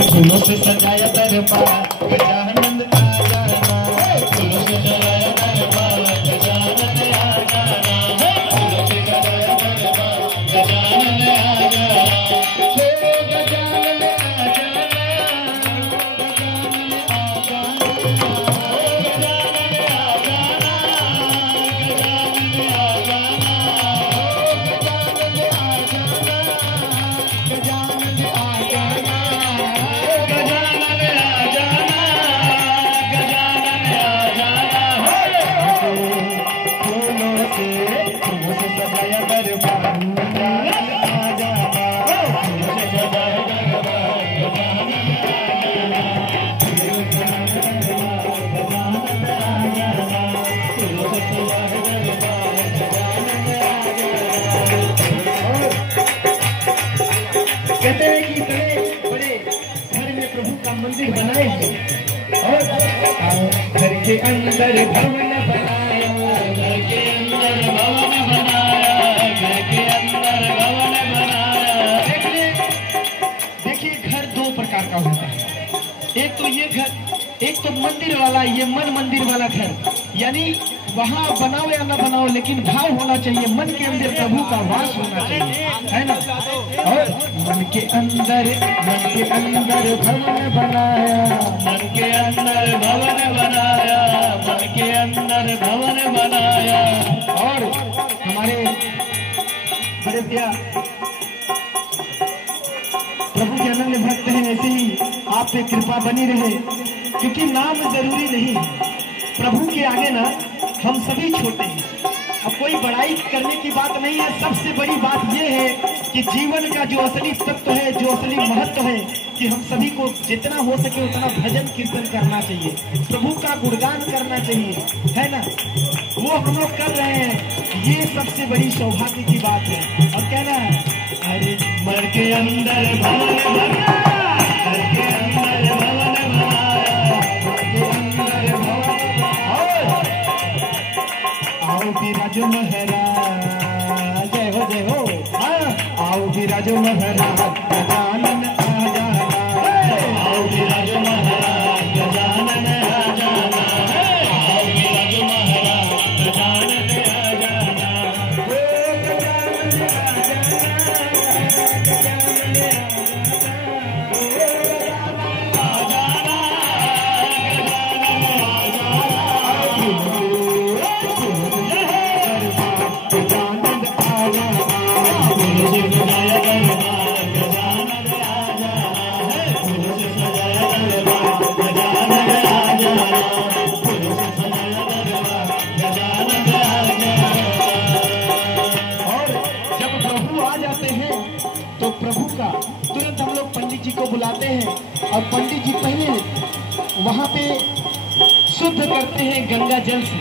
फूलों से सजाया दरबार गजानन आ जाना, फूलों से सजाया दरबार गजानन आ जाना, फूलों से सजाया दरबार गजानन आ जाना, हो गजानन आ जाना, गजानन आ जाना, गजानन आ जाना, गजानन आ जाना, गजानन आ जाना, गजानन आ जाना। कहते हैं कि इतने बड़े घर में प्रभु का मंदिर बनाए हैं और घर के अंदर भवन बनाया, घर के अंदर भवन बनाया, घर के अंदर भवन बनाया। देखिए घर दो प्रकार का होता है, एक तो ये घर, एक तो मंदिर वाला, ये मन मंदिर वाला घर, यानी वहाँ बनाओ या ना बनाओ लेकिन भाव होना चाहिए, मन के अंदर प्रभु का वास होना चाहिए, है ना। और मन के अंदर भवन बनाया, मन के अंदर भवन बनाया, मन के अंदर भवन बनाया। और हमारे बड़े भैया प्रभु के अनन्य भक्त हैं, ऐसे ही आप पे कृपा बनी रहे, क्योंकि नाम जरूरी नहीं, प्रभु के आगे ना हम सभी छोटे हैं। अब कोई बड़ाई करने की बात नहीं है, सबसे बड़ी बात यह है कि जीवन का जो असली तत्व है, जो असली महत्व है, कि हम सभी को जितना हो सके उतना भजन कीर्तन करना चाहिए, प्रभु का गुणगान करना चाहिए, है ना। वो हम लोग कर रहे हैं, ये सबसे बड़ी सौभाग्य की बात है। और कहना है अरे मन के अंदर भवन बनाया, घर के अंदर भवन बनाया, घर के अंदर भवन बनाया। आओ विराजो महाराज, जय हो, आओ विराजो महाराज गजानन आ जाना, आओ विराजो महाराज गजानन आ जाना, आओ विराजो महाराज गजानन आ जाना, ओ गजानन आ जाना, गजानन आ जाना, तो प्रभु का तुरंत हम लोग पंडित जी को बुलाते हैं और पंडित जी पहले वहां पे शुद्ध करते हैं गंगा जल से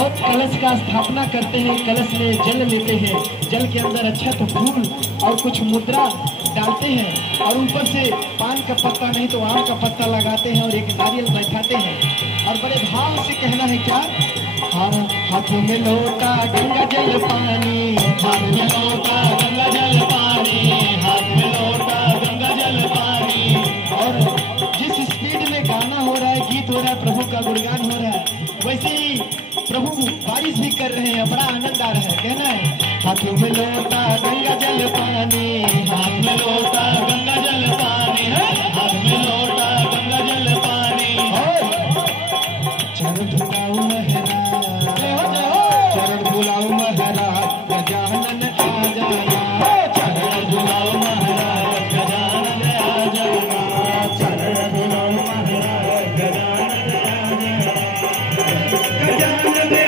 और कलश का स्थापना करते हैं, कलश में जल लेते हैं, जल के अंदर अक्षत फूल और कुछ मुद्रा डालते हैं और ऊपर से पान का पत्ता नहीं तो आम का पत्ता लगाते हैं और एक नारियल बैठाते हैं और बड़े भाव से कहना है क्या, हाथों में लोटा गंगा जल पानी, हाथ में लोटा गंगा जल पानी, हाथ में लोटा गंगा जल पानी। और जिस स्पीड में गाना हो रहा है, गीत हो रहा है, प्रभु का गुणगान हो रहा है, वैसे ही प्रभु बारिश भी कर रहे हैं, बड़ा आनंद आ रहा है। कहना है हाथों में लोटा गंगा जल पानी, हाथ में लोटा गंगा जल पानी, हाथ में लोटा गंगा जल पानी। चरण झुकाओ महाराज, चरण बुलाओ महाराज गजानन आ जाना, चरण बुलाओ महाराज गजानन आ जाना, चरण बुलाओ महाराज गजानन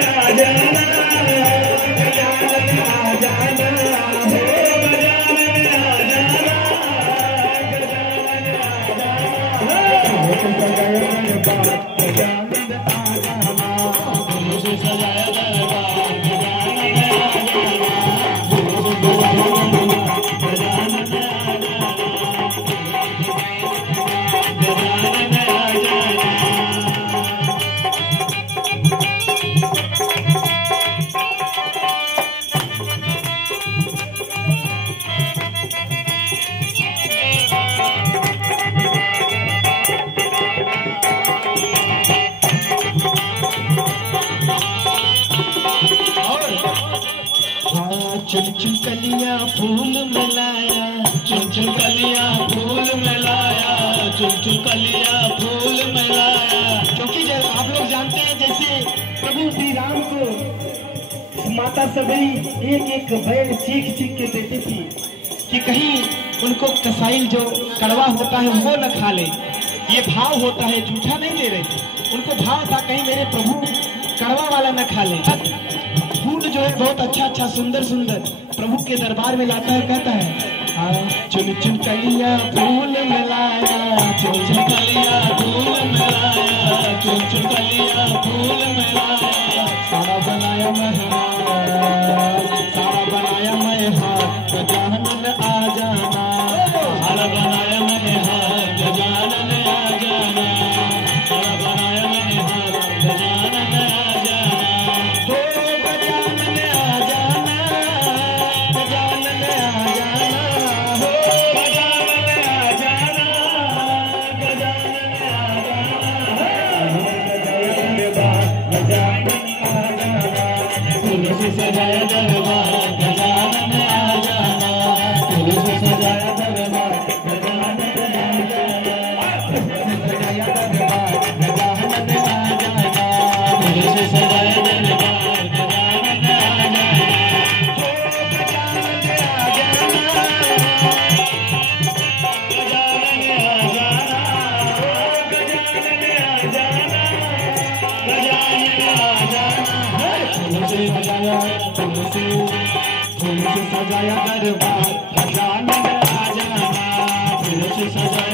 आ जाना, गजानन आ जाना, गजानन आ जाना, हो गजानन आ जाना, गजानन चुन कलियां फूल मिलाया, चुन चुन कलियां फूल मिलाया, चुन चुन कलियां फूल मिलाया। क्योंकि आप लोग जानते हैं जैसे प्रभु श्री राम को माता सबरी एक एक बैल चीख चीख के देती थी कि कहीं उनको कसाई जो कड़वा होता है वो न खा ले। ये भाव होता है, झूठा नहीं दे रहे थे, उनको भाव था कहीं मेरे प्रभु कड़वा वाला न खा ले। फूल जो है बहुत अच्छा अच्छा सुंदर सुंदर प्रभु के दरबार में लाता है, कहता है चुन चुन कलियां फूल मिलाया, चुन चुन कलियां फूल मिलाया, चुन चुन कलियां फूल मिलाया। सारा बनाया महराज, सारा बनाया मैं हाथ गजानन आ जाना, सारा बनाया मैंने हाथ गजानन आ जाना, सारा बनाया मैंने हाथ गजानन आ जाना। हो गजानन आ जाना, गजानन आ जाना, हो गजानन आ जाना, गजानन आ जाना, गजानन आ जाना। फूल से सजाया दरबार गजानन आ जाना, फूल से सजाया दरबार गजानन आ जाना, सजाया दरबार गजानन आ जाना, फूल से सजाया दरबार गजानन आ जाना। हो गजानन आ जाना, गजानन आ जाना, हो गजानन आ जाना, गजानन आ जाना। फूल से सजाया, फूल से सजाया दरबार गजानन आ जाना, फूल से सजाया